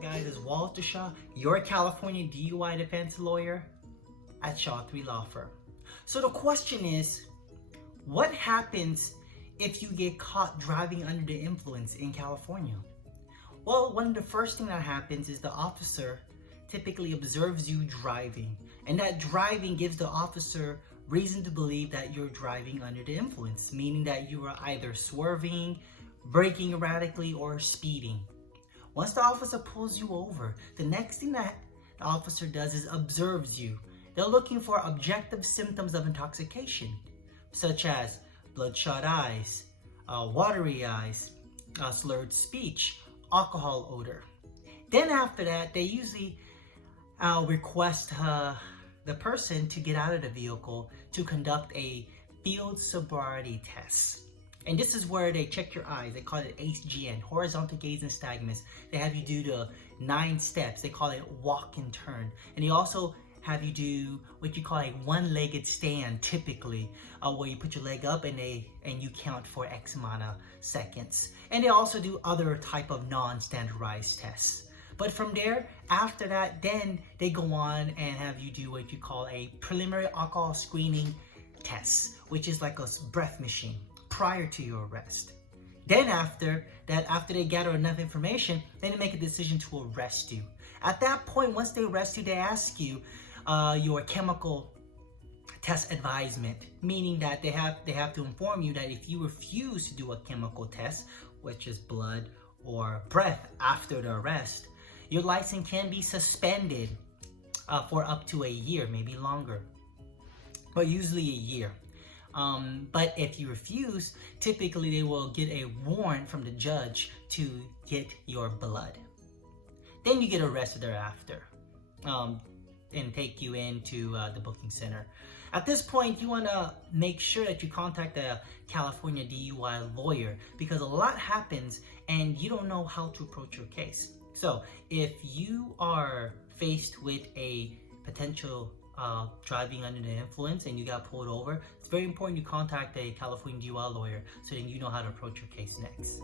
up, guys? It's wshaw, your California DUI defense lawyer at Shaw 3 Law Firm. So the question is, what happens if you get caught driving under the influence in California? Well, one of the first things that happens is the officer typically observes you driving, and that driving gives the officer reason to believe that you're driving under the influence, meaning that you are either swerving, braking erratically, or speeding. Once the officer pulls you over, the next thing that the officer does is observes you. They're looking for objective symptoms of intoxication, such as bloodshot eyes, watery eyes, slurred speech, alcohol odor. Then after that, they usually request the person to get out of the vehicle to conduct a field sobriety test. And this is where they check your eyes. They call it HGN, horizontal gaze nystagmus. They have you do the 9 steps. They call it walk and turn. And they also have you do what you call a one-legged stand, typically, where you put your leg up and you count for X amount of seconds. And they also do other type of non-standardized tests. But from there, after that, then they go on and have you do what you call a preliminary alcohol screening test, which is like a breath machine prior to your arrest. Then after they gather enough information, then they make a decision to arrest you. At that point, once they arrest you, they ask you your chemical test advisement, meaning that they have to inform you that if you refuse to do a chemical test, which is blood or breath, after the arrest, your license can be suspended for up to a year, maybe longer, but usually a year. But if you refuse, typically they will get a warrant from the judge to get your blood. Then you get arrested thereafter and take you into the booking center. At this point, you want to make sure that you contact a California DUI lawyer, because a lot happens and you don't know how to approach your case. So if you are faced with a potential driving under the influence and you got pulled over, it's very important you contact a California DUI lawyer so that you know how to approach your case next.